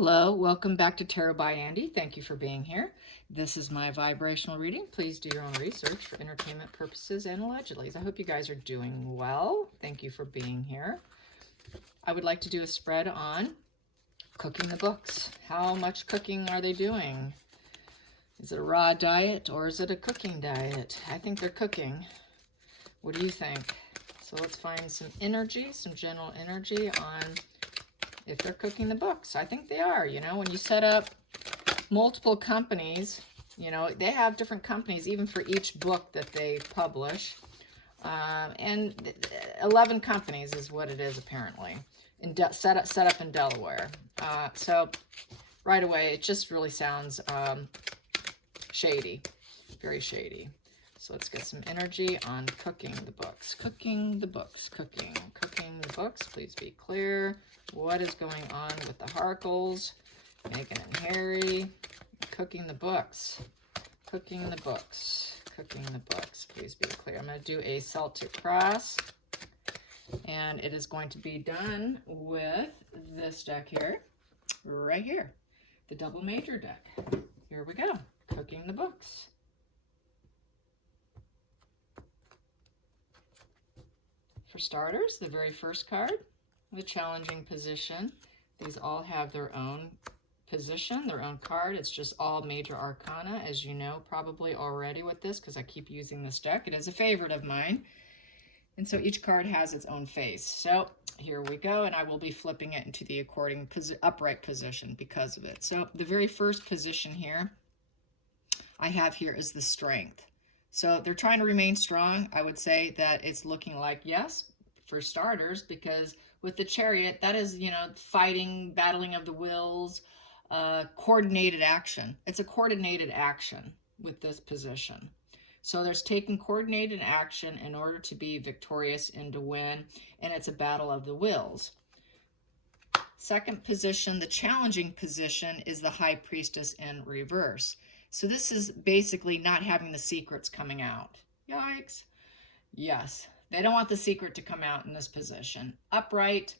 Hello, welcome back to Tarot by Andy. Thank you for being here. This is my vibrational reading. Please do your own research for entertainment purposes and allegedly. I hope you guys are doing well. Thank you for being here. I would like to do a spread on cooking the books. How much cooking are they doing? Is it a raw diet or is it a cooking diet? I think they're cooking. What do you think? So let's find some energy, some general energy on if they're cooking the books. I think they are. You know, when you set up multiple companies, you know, they have different companies even for each book that they publish. And 11 companies is what it is apparently, set up in Delaware. So right away, it just really sounds shady, very shady. So let's get some energy on cooking the books. Cooking the books, cooking the books. Please be clear. What is going on with the Harkles, Meghan and Harry, cooking the books, cooking the books, cooking the books. Please be clear. I'm going to do a Celtic cross, and it is going to be done with this deck here, right here, the double major deck. Here we go, cooking the books. For starters, the very first card, the challenging position. These all have their own position, their own card. It's just all major arcana, as you know probably already with this, because I keep using this deck. It is a favorite of mine. And so each card has its own face. So here we go, and I will be flipping it into the according upright position because of it. So the very first position here I have here is the strength. So they're trying to remain strong. I would say that it's looking like, yes, for starters, because with the Chariot, that is, you know, fighting, battling of the wills, coordinated action. It's a coordinated action with this position. So there's taking coordinated action in order to be victorious and to win, and it's a battle of the wills. Second position, the challenging position, is the High Priestess in reverse. So this is basically not having the secrets coming out. Yikes. Yes, they don't want the secret to come out in this position. Upright,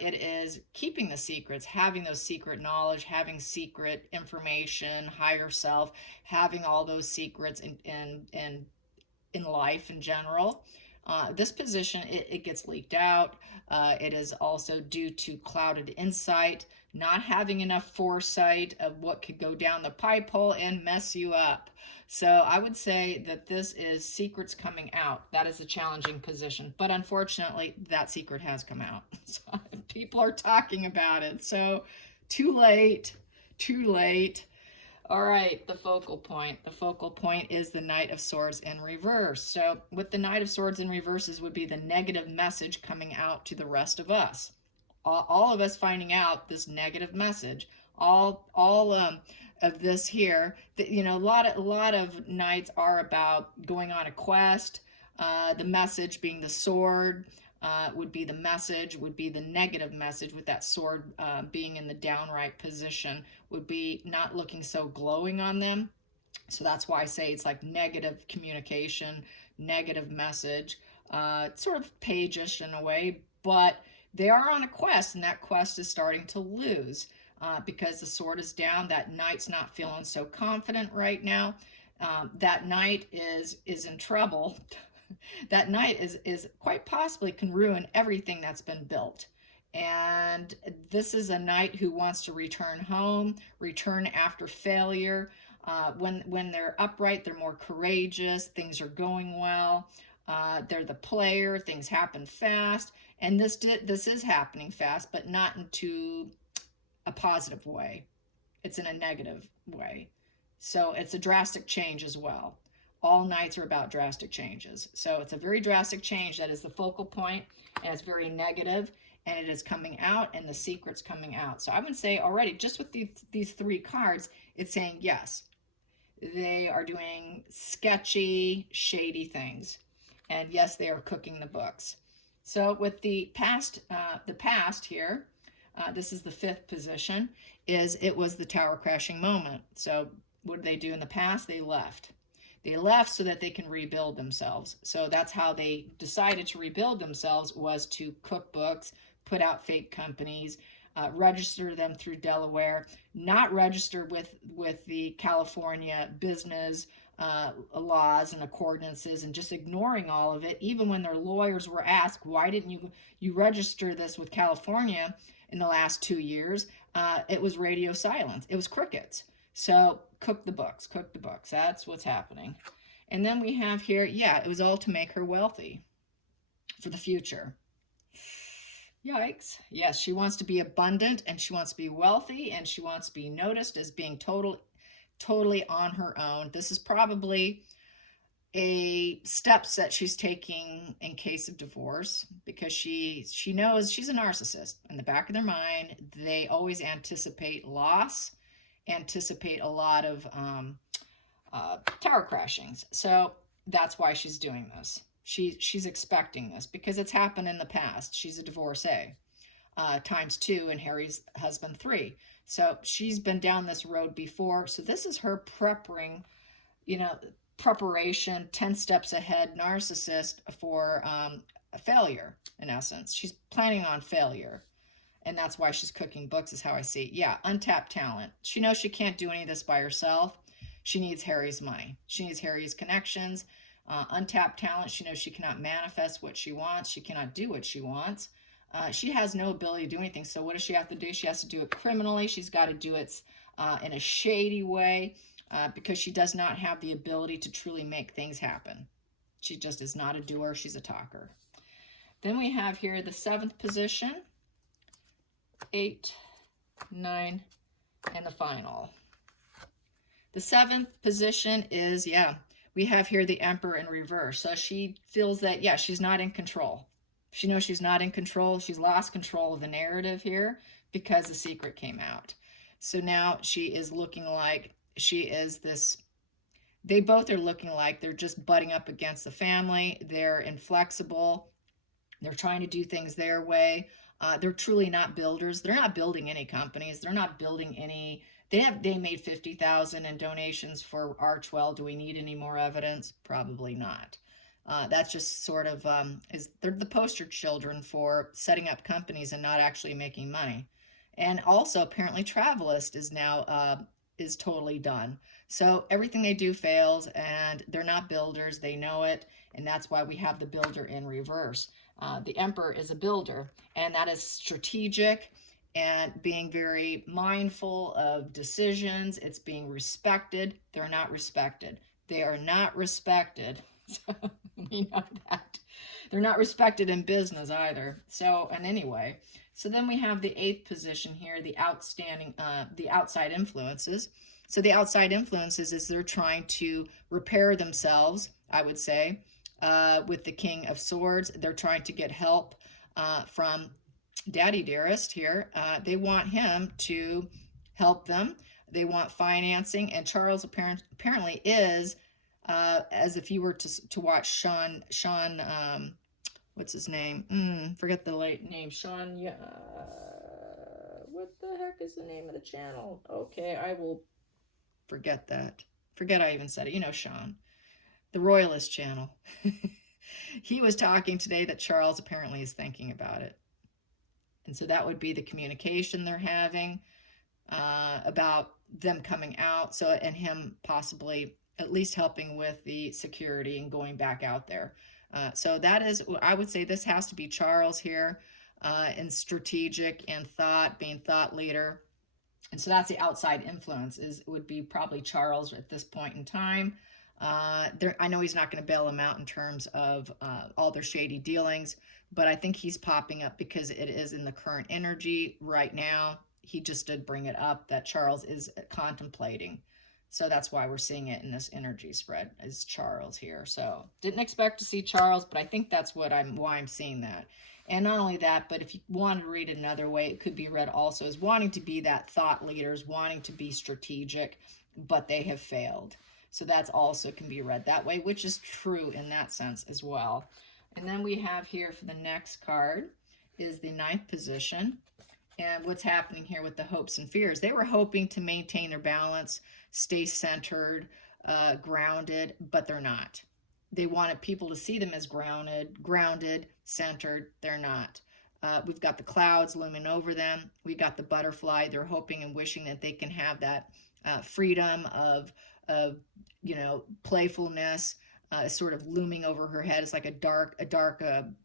it is keeping the secrets, having those secret knowledge, having secret information, higher self, having all those secrets in life in general. This position, it gets leaked out. It is also due to clouded insight, not having enough foresight of what could go down the pipe hole and mess you up. So I would say that this is secrets coming out. That is a challenging position. But unfortunately, that secret has come out. So people are talking about it. So too late, too late. All right, the focal point. The focal point is the Knight of Swords in reverse. So with the Knight of Swords in reverses would be the negative message coming out to the rest of us. All of us finding out this negative message. All of this here, you know, a lot of nights are about going on a quest. The message being the sword would be the message, would be the negative message, with that sword being in the downright position, would be not looking so glowing on them. So that's why I say it's like negative communication, negative message, sort of page-ish in a way, but they are on a quest, and that quest is starting to lose because the sword is down. That knight's not feeling so confident right now. That knight is in trouble. That knight is quite possibly can ruin everything that's been built. And this is a knight who wants to return home, return after failure. When they're upright, they're more courageous. Things are going well. They're the player. Things happen fast. And this is happening fast, but not into a positive way. It's in a negative way. So it's a drastic change as well. All nights are about drastic changes. So it's a very drastic change that is the focal point, and it's very negative, and it is coming out, and the secret's coming out. So I would say already, just with these three cards, it's saying yes, they are doing sketchy, shady things. And yes, they are cooking the books. So with the past here, this is the fifth position, it was the tower crashing moment. So what did they do in the past? They left. They left so that they can rebuild themselves. So that's how they decided to rebuild themselves, was to cook books, put out fake companies, register them through Delaware, not register with the California business laws and ordinances, and just ignoring all of it. Even when their lawyers were asked, why didn't you register this with California in the last 2 years? It was radio silence. It was crickets. So cook the books, cook the books. That's what's happening. And then we have here, yeah, it was all to make her wealthy for the future. Yikes. Yes, she wants to be abundant, and she wants to be wealthy, and she wants to be noticed as being totally on her own. This is probably a steps that she's taking in case of divorce, because she knows she's a narcissist. In the back of their mind, they always anticipate loss, anticipate a lot of tower crashings. So that's why she's doing this. She's expecting this because it's happened in the past. She's a divorcee, ×2, and Harry's husband 3. So she's been down this road before. So this is her preparation, 10 steps ahead narcissist for a failure, in essence. She's planning on failure. And that's why she's cooking books, is how I see it. Yeah, untapped talent. She knows she can't do any of this by herself. She needs Harry's money. She needs Harry's connections. Untapped talent. She knows she cannot manifest what she wants. She cannot do what she wants. She has no ability to do anything. So what does she have to do? She has to do it criminally. She's got to do it in a shady way, because she does not have the ability to truly make things happen. She just is not a doer. She's a talker. Then we have here the 7th position, 8, 9, and the final. The 7th position is, yeah, we have here the Emperor in reverse. So she feels that, yeah, she's not in control. She knows she's not in control. She's lost control of the narrative here because the secret came out. So now she is looking like she is this, they both are looking like they're just butting up against the family. They're inflexible. They're trying to do things their way. They're truly not builders. They're not building any companies. They're not building any. They made $50,000 in donations for Archwell. Do we need any more evidence? Probably not. That's just sort of they're the poster children for setting up companies and not actually making money. And also apparently Travelist is now is totally done. So everything they do fails, and they're not builders. They know it, and that's why we have the builder in reverse. The Emperor is a builder, and that is strategic and being very mindful of decisions. It's being respected. They're not respected. They are not respected. So we know that. They're not respected in business either. So, and anyway, so then we have the 8th position here, the outside influences. So the outside influences is they're trying to repair themselves, I would say, with the King of Swords. They're trying to get help from Daddy Dearest here. They want him to help them. They want financing, and Charles apparently is, as if you were to watch Sean, what's his name? Forget the late name. Sean, what the heck is the name of the channel? Okay, I will forget that. Forget I even said it. You know Sean. The Royalist channel. He was talking today that Charles apparently is thinking about it. And so that would be the communication they're having about them coming out. So, and him possibly at least helping with the security and going back out there. So that is, I would say this has to be Charles here, in strategic and thought, being thought leader. And so that's the outside influence, would be probably Charles at this point in time. I know he's not going to bail him out in terms of all their shady dealings, but I think he's popping up because it is in the current energy right now. He just did bring it up that Charles is contemplating. So that's why we're seeing it in this energy spread, is Charles here. So didn't expect to see Charles, but I think that's why I'm seeing that. And not only that, but if you want to read it another way, it could be read also as wanting to be that thought leaders, wanting to be strategic, but they have failed. So that's also can be read that way, which is true in that sense as well. And then we have here for the next card is the 9th position. And what's happening here with the hopes and fears. They were hoping to maintain their balance, stay centered, grounded, but they're not. They wanted people to see them as grounded, centered. They're not. We've got the clouds looming over them. We got the butterfly. They're hoping and wishing that they can have that freedom of playfulness. Sort of looming over her head. It's like a dark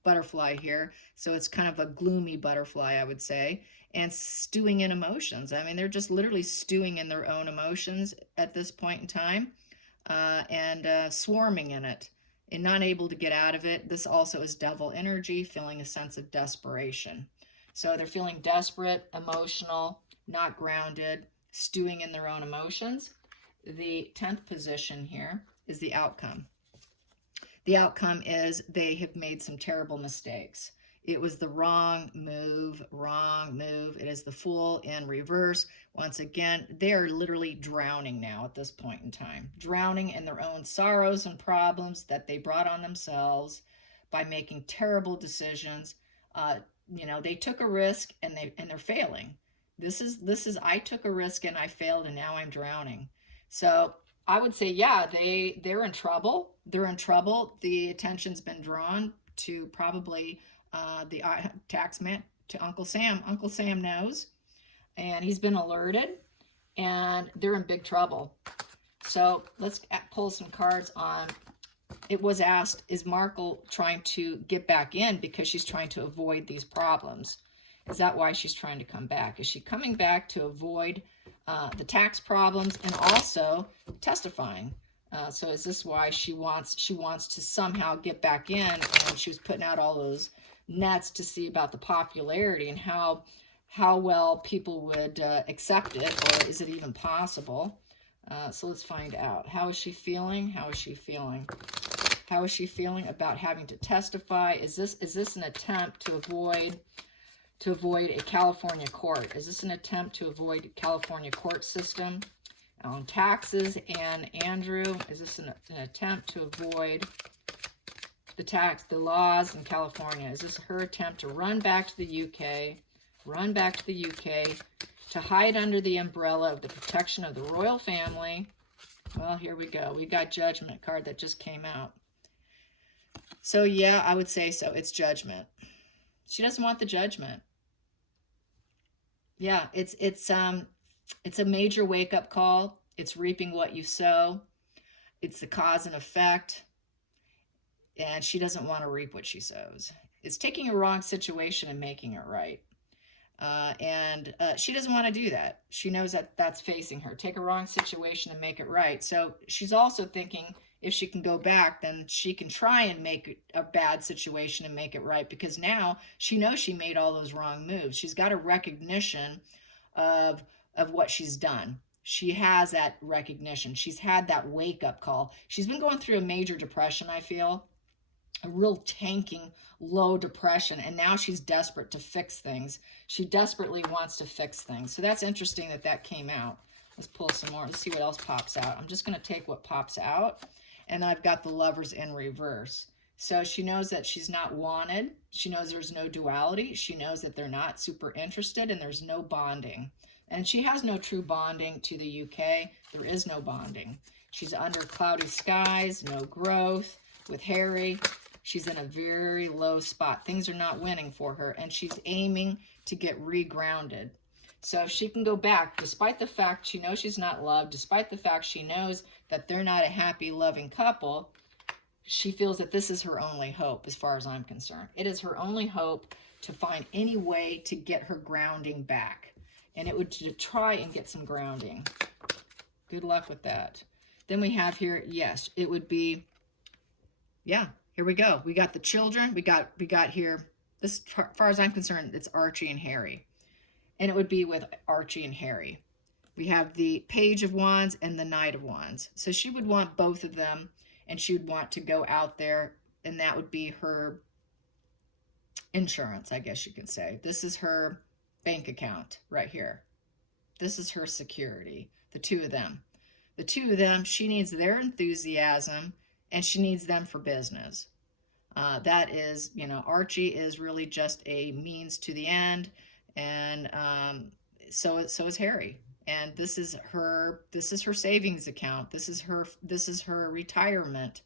butterfly here. So it's kind of a gloomy butterfly, I would say. And stewing in emotions. I mean, they're just literally stewing in their own emotions at this point in time, and swarming in it and not able to get out of it. This also is devil energy, feeling a sense of desperation. So they're feeling desperate, emotional, not grounded, stewing in their own emotions. The 10th position here is the outcome. The outcome is they have made some terrible mistakes. It was the wrong move, wrong move. It is the Fool in reverse. Once again, they're literally drowning now at this point in time, drowning in their own sorrows and problems that they brought on themselves by making terrible decisions. They took a risk and they're failing. This is I took a risk and I failed and now I'm drowning. So I would say, yeah, they're in trouble. They're in trouble. The attention's been drawn to probably the tax man, to Uncle Sam. Uncle Sam knows, and he's been alerted, and they're in big trouble. So let's pull some cards on. It was asked, is Markle trying to get back in because she's trying to avoid these problems? Is that why she's trying to come back? Is she coming back to avoid the tax problems and also testifying? So is this why she wants to somehow get back in? And she was putting out all those nets to see about the popularity and how well people would accept it, or is it even possible? So let's find out. How is she feeling? How is she feeling? How is she feeling about having to testify? Is this an attempt to avoid a California court? Is this an attempt to avoid California court system on taxes? And Andrew, is this an attempt to avoid the laws in California? Is this her attempt to run back to the UK, to hide under the umbrella of the protection of the royal family? Well, here we go. We got Judgment card that just came out. So yeah, I would say so. It's Judgment. She doesn't want the judgment. Yeah, it's a major wake-up call. It's reaping what you sow. It's the cause and effect. And she doesn't want to reap what she sows. It's taking a wrong situation and making it right. And she doesn't want to do that. She knows that that's facing her. Take a wrong situation and make it right. So she's also thinking if she can go back, then she can try and make a bad situation and make it right, because now she knows she made all those wrong moves. She's got a recognition of what she's done. She has that recognition. She's had that wake-up call. She's been going through a major depression, I feel. A real tanking, low depression, and now she's desperate to fix things. She desperately wants to fix things. So that's interesting that came out. Let's pull some more. Let's see what else pops out. I'm just going to take what pops out, and I've got the Lovers in reverse. So she knows that she's not wanted. She knows there's no duality. She knows that they're not super interested, and there's no bonding. And she has no true bonding to the UK. There is no bonding. She's under cloudy skies, no growth. With Harry, she's in a very low spot. Things are not winning for her, and she's aiming to get regrounded. So if she can go back, despite the fact she knows she's not loved, despite the fact she knows that they're not a happy, loving couple, she feels that this is her only hope, as far as I'm concerned. It is her only hope to find any way to get her grounding back. And it would to try and get some grounding. Good luck with that. Then we have here, yes, it would be, yeah, here we go. We got the children. We got here, this, as far as I'm concerned, it's Archie and Harry. And it would be with Archie and Harry. We have the Page of Wands and the Knight of Wands. So she would want both of them, and she would want to go out there, and that would be her insurance, I guess you could say. This is her bank account right here. This is her security, the two of them. The two of them, she needs their enthusiasm, and she needs them for business. That is, Archie is really just a means to the end, and so is Harry. And this is her savings account. This is her retirement.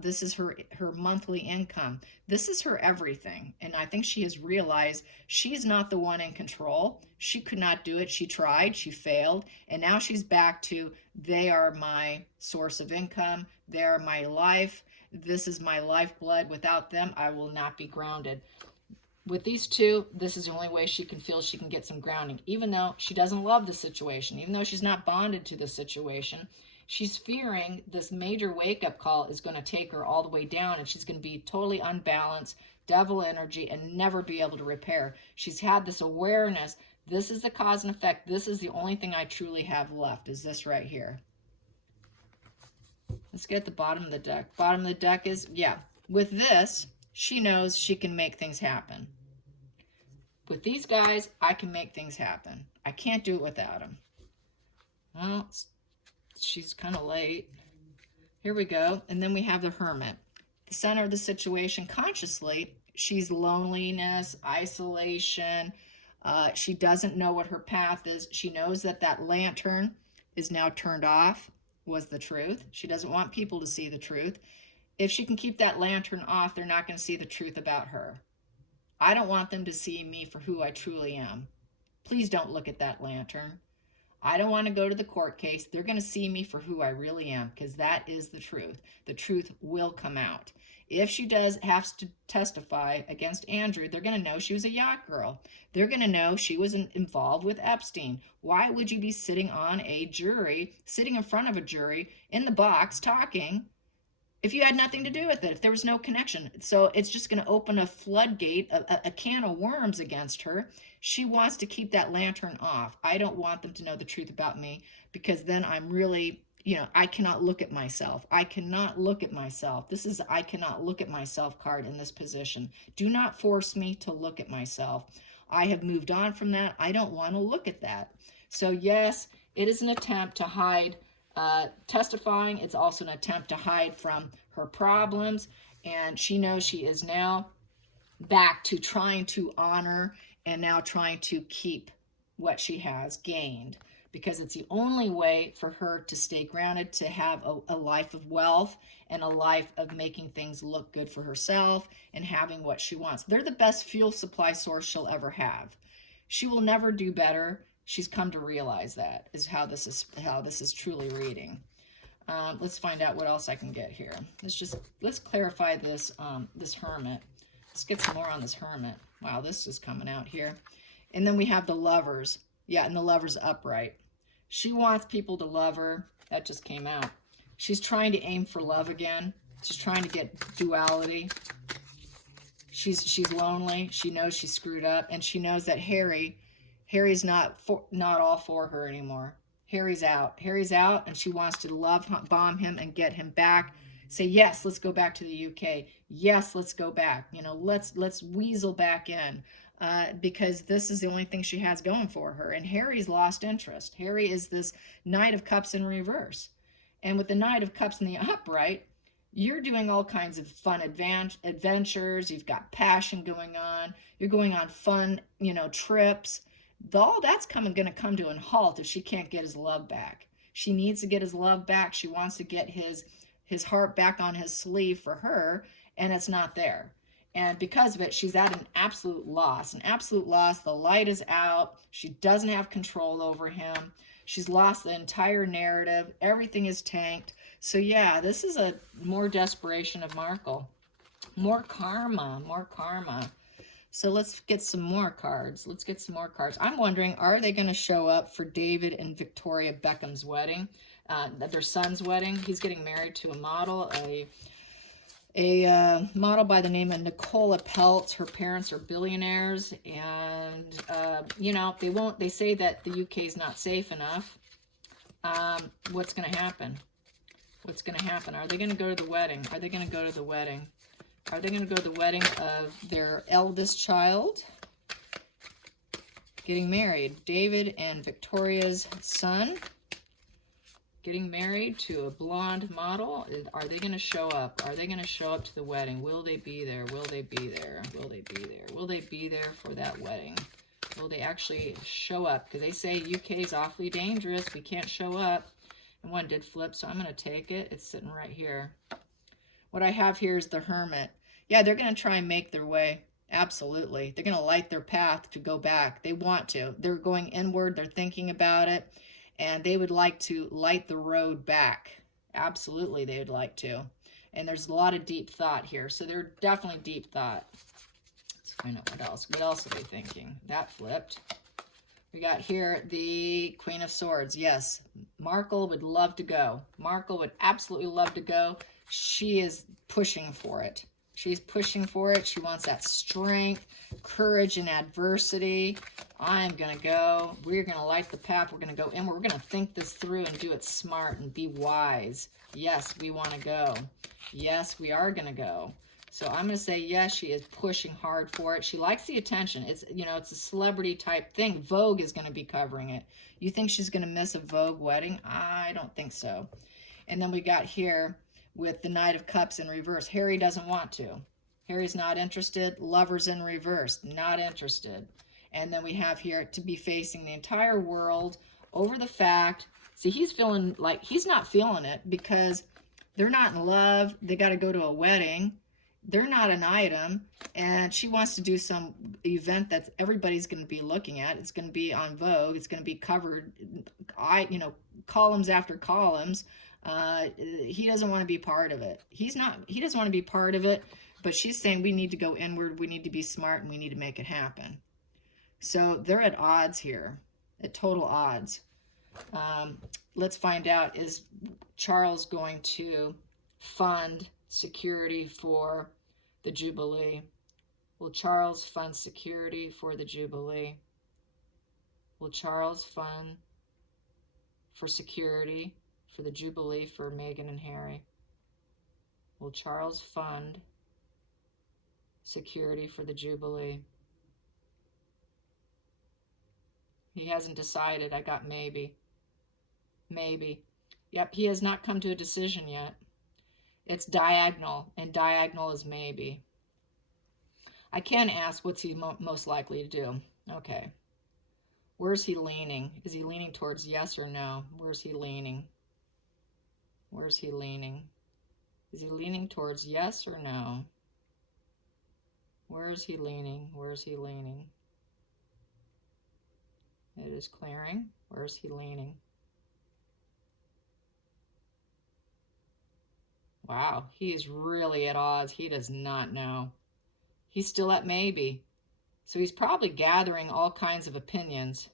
This is her monthly income. This is her everything. And I think she has realized she's not the one in control. She could not do it. She tried, she failed. And now she's back to, they are my source of income. They are my life. This is my lifeblood. Without them, I will not be grounded. With these two, this is the only way she can feel she can get some grounding, even though she doesn't love the situation, even though she's not bonded to the situation. She's fearing this major wake-up call is going to take her all the way down, and she's going to be totally unbalanced, devil energy, and never be able to repair. She's had this awareness. This is the cause and effect. This is the only thing I truly have left, is this right here. Let's get the bottom of the deck. Bottom of the deck is, yeah, with this, she knows she can make things happen. With these guys, I can make things happen. I can't do it without them. Well, she's kind of late. Here we go. And then we have the Hermit. The center of the situation, consciously, she's loneliness, isolation. She doesn't know what her path is. She knows that that lantern is now turned off, was the truth. She doesn't want people to see the truth. If she can keep that lantern off, they're not going to see the truth about her. I don't want them to see me for who I truly am. Please don't look at that lantern. I don't want to go to the court case. They're going to see me for who I really am, because that is the truth. The truth will come out. If she does have to testify against Andrew, they're going to know she was a yacht girl. They're going to know she was involved with Epstein. Why would you be sitting on a jury, sitting in front of a jury in the box talking, if you had nothing to do with it, if there was no connection? So it's just going to open a floodgate, a can of worms against her. She wants to keep that lantern off. I don't want them to know the truth about me, because then I'm really, I cannot look at myself. I cannot look at myself. This is I cannot look at myself card in this position. Do not force me to look at myself. I have moved on from that. I don't want to look at that. So yes, it is an attempt to hide testifying. It's also an attempt to hide from her problems, and she knows she is now back to trying to honor and now trying to keep what she has gained, because it's the only way for her to stay grounded, to have a life of wealth and a life of making things look good for herself and having what she wants. They're the best fuel supply source she'll ever have. She will never do better. She's come to realize that, is how this is truly reading. Let's find out what else I can get here. Let's clarify this this Hermit. Let's get some more on this Hermit. Wow, this is coming out here. And then we have the Lovers. Yeah, and the Lovers upright. She wants people to love her. That just came out. She's trying to aim for love again. She's trying to get duality. She's lonely. She knows she's screwed up, and she knows that Harry's not all for her anymore. Harry's out. Harry's out, and she wants to love bomb him and get him back. Say, yes, let's go back to the UK. Yes, let's go back. Let's weasel back in, because this is the only thing she has going for her. And Harry's lost interest. Harry is this Knight of Cups in reverse. And with the Knight of Cups in the upright, you're doing all kinds of fun adventures. You've got passion going on. You're going on fun, trips. All that's going to come to a halt if she can't get his love back. She needs to get his love back. She wants to get his heart back on his sleeve for her, and it's not there. And because of it, she's at an absolute loss. An absolute loss. The light is out. She doesn't have control over him. She's lost the entire narrative. Everything is tanked. So yeah, this is a more desperation of Markle. More karma. More karma. So let's get some more cards. Let's get some more cards. I'm wondering, are they going to show up for David and Victoria Beckham's wedding? Their son's wedding. He's getting married to a model, a model by the name of Nicola Peltz. Her parents are billionaires, and they say that the UK is not safe enough. What's going to happen? What's going to happen? Are they going to go to the wedding? Are they going to go to the wedding? Are they going to go to the wedding of their eldest child getting married? David and Victoria's son getting married to a blonde model. Are they going to show up? Are they going to show up to the wedding? Will they be there? Will they be there? Will they be there? Will they be there for that wedding? Will they actually show up? Because they say UK is awfully dangerous. We can't show up. And one did flip, so I'm going to take it. It's sitting right here. What I have here is the Hermit. Yeah, they're going to try and make their way. Absolutely. They're going to light their path to go back. They want to. They're going inward. They're thinking about it. And they would like to light the road back. Absolutely, they would like to. And there's a lot of deep thought here. So they're definitely deep thought. Let's find out what else. What else are they thinking? That flipped. We got here the Queen of Swords. Yes, Markle would love to go. Markle would absolutely love to go. She is pushing for it. She's pushing for it. She wants that strength, courage in adversity. I'm going to go. We're going to light the path. We're going to go in. We're going to think this through and do it smart and be wise. Yes, we want to go. Yes, we are going to go. So I'm going to say, yes, she is pushing hard for it. She likes the attention. It's, you know, it's a celebrity type thing. Vogue is going to be covering it. You think she's going to miss a Vogue wedding? I don't think so. And then we got here with the Knight of Cups in reverse. Harry doesn't want to. Harry's not interested. Lovers in reverse, not interested. And then we have here to be facing the entire world over the fact, see, he's feeling like he's not feeling it because they're not in love. They got to go to a wedding. They're not an item, and she wants to do some event that everybody's going to be looking at. It's going to be on Vogue. It's going to be covered, columns after columns. He doesn't want to be part of it. He doesn't want to be part of it, but she's saying we need to go inward. We need to be smart, and we need to make it happen. So they're at odds here, at total odds. Let's find out, is Charles going to fund security for the Jubilee? Will Charles fund security for the Jubilee? Will Charles fund for security for the Jubilee for Meghan and Harry? Will Charles fund security for the Jubilee? He hasn't decided. I got maybe. Maybe. Yep, he has not come to a decision yet. It's diagonal, and diagonal is maybe. I can ask what's he most likely to do. Okay. Where's he leaning? Is he leaning towards yes or no? Where's he leaning? Where's he leaning? Is he leaning towards yes or no? Where is he leaning? Where is he leaning? It is clearing. Where is he leaning? Wow, he is really at odds. He does not know. He's still at maybe. So he's probably gathering all kinds of opinions.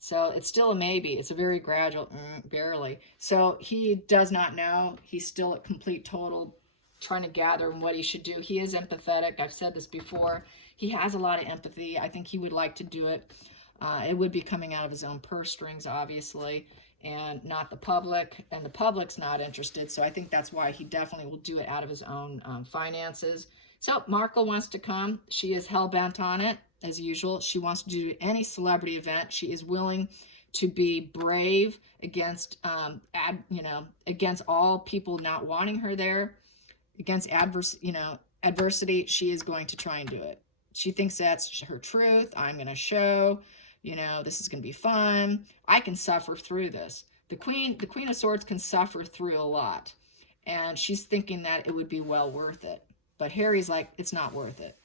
So it's still a maybe. It's a very gradual, barely. So he does not know. He's still at complete total trying to gather what he should do. He is empathetic. I've said this before. He has a lot of empathy. I think he would like to do it. It would be coming out of his own purse strings, obviously, and not the public, and the public's not interested. So I think that's why he definitely will do it out of his own finances. So Markle wants to come. She is hell-bent on it, as usual. She wants to do any celebrity event. She is willing to be brave against, against all people not wanting her there, against adversity. She is going to try and do it. She thinks that's her truth. I'm going to show. This is going to be fun. I can suffer through this. The Queen of Swords can suffer through a lot. And she's thinking that it would be well worth it. But Harry's like, it's not worth it.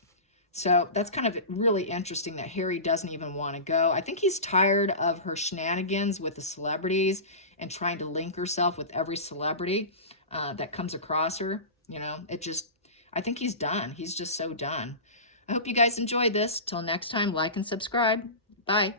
So that's kind of really interesting that Harry doesn't even want to go. I think he's tired of her shenanigans with the celebrities and trying to link herself with every celebrity that comes across her. I think he's done. He's just so done. I hope you guys enjoyed this. Till next time, like and subscribe. Bye.